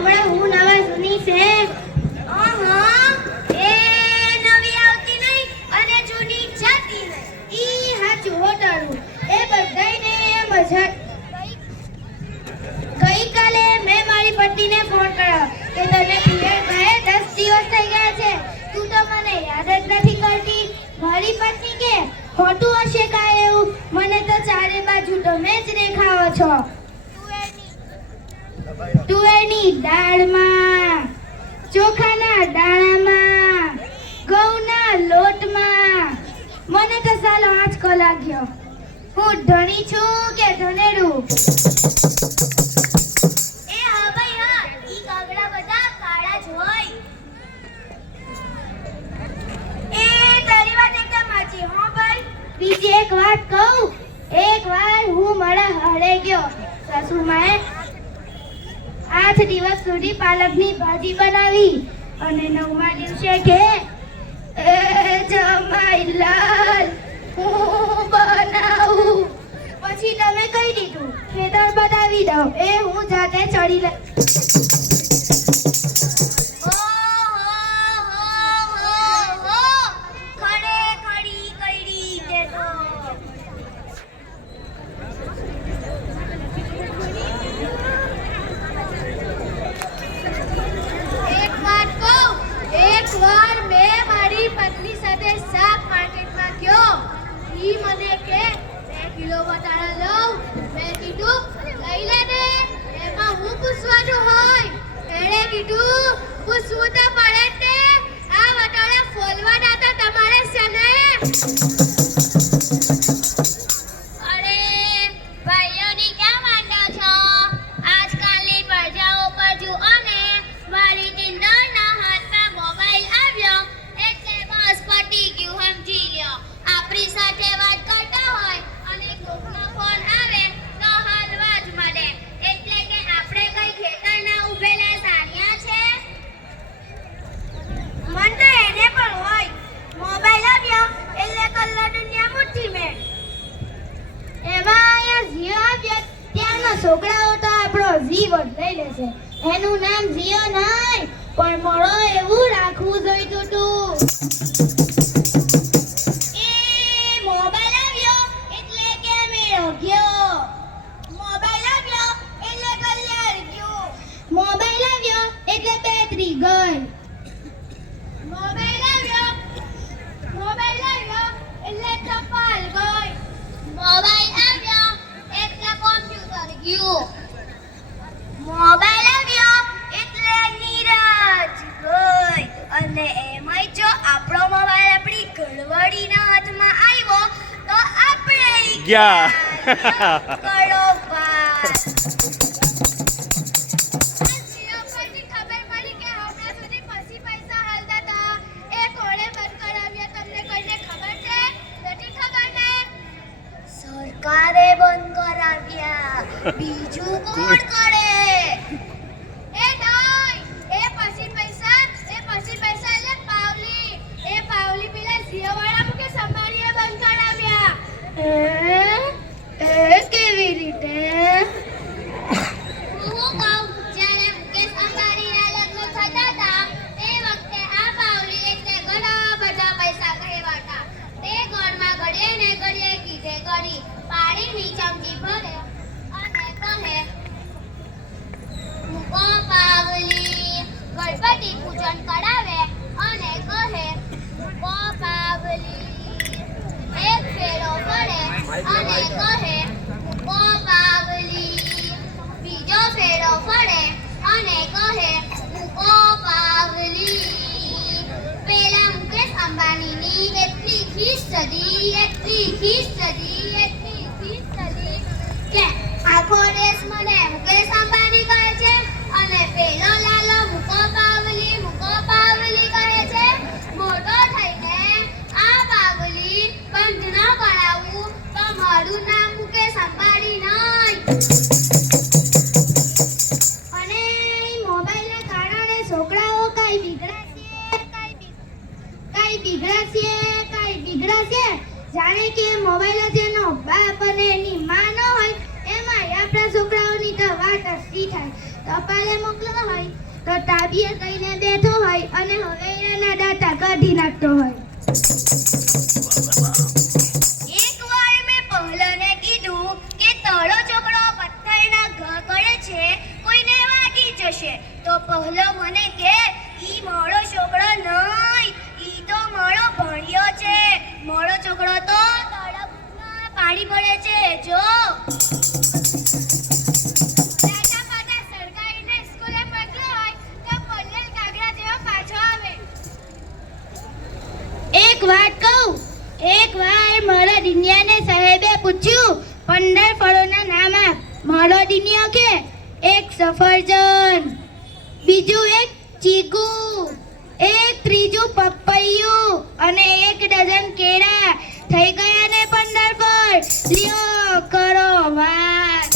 હમણાં હું નવા જૂની છે એ નવી આવતી નહીં અને જૂની જતી નહીં ઈ હાચું હોટાડું એ બધાયને મજા ગઈકાલે મેં મારી પત્નીને ફોન કર્યો કે તને પિરિયડ થાય 10 દિવસ થઈ ગયા છે તું તો મને યાદ જ નથી કરતી મારી પત્ની કે ખોટું હશે કાંઈ એવું મને તો ચારે બાજુ તમે જ દેખાવો છો તુવેરની દાળમાં ચોખાના દાણામાં ઘઉંના લોટમાં મને તો સાલો આંચકો લાગ્યો હું ધણી છું કે ધનેડું એ હા ભાઈ હા ઈ કાગડા બધા કાળા જ હોય એ તારી વાત એકદમ સાચી હો ભાઈ બીજી એક વાત કહું એકવાર હું મારા હાડે ગયો સાસુમાએ 8 દિવસ સુધી પાલકની ભાજી બનાવી અને 9મા દિવસે કે એ જમાઈલાલ હું બનાવું પછી તમે કહી દીધું ખેતર બતાવી દઉં એ હું જાતે ચડી લે પત્ની સાથે શાક માર્કેટમાં ગયો ઈ મને કે 2 કિલો વટાણા લઉં મેં કીધું લઈ લે ને એમાં હું પૂછવાનું હોય એણે કીધું પૂછવું તો પડે ને આ વટાણા ફોલવાના તો તમારે છે ને અરે ભાઈઓની ક્યાં માંડો છો આજકાલની પ્રજાઓ પર જુઓ ને મારી ટિન્ડરના હાથમાં મોબાઈલ આવ્યો પટી ગયું સમજી ગયો આપણી સાથે વાત કરતા હોય અને કોકનો ફોન આવે તો હાલવા જ મળે એટલે કે આપણે કઈ ખેતરના ઉભેલા સાનિયા છે મન તો એને પણ હોય મોબાઈલ આવ્યો એટલે કલ્લા દુનિયા મુઠ્ઠી મેં એમાં અહીંયા જીઓ આવ્યો ત્યાંના છોકરાઓ તો આપણો જીવ જ લઈ લેશે એનું નામ જીઓ નહીં પણ મળો એવું રાખવું જોઈતું તું મોબાઈલ આવ્યો એટલે નીરજ ગઈ અને એમાંય જો આપણો મોબાઈલ આપણી ઘરવાળીના હાથમાં આવ્યો તો આપણે ગયા કરો વાત ખબર પડી કે હમણાં સુધી પછી પૈસા હાલતા હતા એ કોણે બંધ કરાવ્યા તમને કોઈને ખબર છે નથી ખબર ને સરકારે બંધ કરાવ્યા બીજું કોણ કરે એ નહીં એ પછી પૈસા એટલે પાવલી પેલા જીઓવાળા મુકે સંભાળીએ બંધ કરાવ્યા એ કેવી રીતે હું કહું જ્યારે મુકેશ અંબાણીના લગ્ન થતા હતા તે વખતે આ પાવલી એટલે ઘણા બધા પૈસા કહેવાતા તે ઘરમાં ઘડીએ ને ઘડીએ કીધે કરી પાણીની ચમચી ભરે અને કહે મૂકો પાવલી ગણપતિ પૂજન કરાવે અને કહે મૂકો પાવલી એક ફેરો પડે અને કહે મૂકો પાવલી બીજો ફેરો પડે અને કહે મૂકો પાવલી પેલા મુકેશ અંબાણીની એટલી ખીસ ચડી કે આખો દેશ મને મુકેશ અંબાણી કહે છે અને પેલો લાલો મૂકો પાવલી કહે છે મોટો થઈને આ પાવલી બંધ ન કરાવું તો મારું નામ મુકેશ અંબાણી નહીં અને મોબાઈલના કારણે છોકરાઓ કઈ બિગડાશે જાણે કે મોબાઈલ જેનો બાપ અને એની માં ન હોય એમાં આપણા છોકરાઓની તો વાત જ થાય ટપાલે મોકલ્યો હોય તો તાબીએ કહીને બેઠો હોય અને હવે એના દાંતા કાઢી નાખતો હોય. એકવાર મેં પહેલાને કીધું કે તળો છોકરો પથ્થરના ઘા કરે છે, કોઈને વાગી જશે, તો પહેલો મને કે ઈ મોળો છોકરો નહીં, ઈ તો મોળો ભણ્યો છે, મોળો છોકરો તો તળાવમાં પાણી ભરે છે. જો એક વાત કહું, એકવાર મારા દિનિયાને સાહેબે પૂછ્યું 15 ફળોના નામ આપ. મારો દિનિયો કે એક સફરજન, બીજું એક ચીકુ, એક ત્રીજું પપૈયું અને 1 ડઝન કેળા. થઈ ગયા ને 15 ફળ. લ્યો કરો વાત.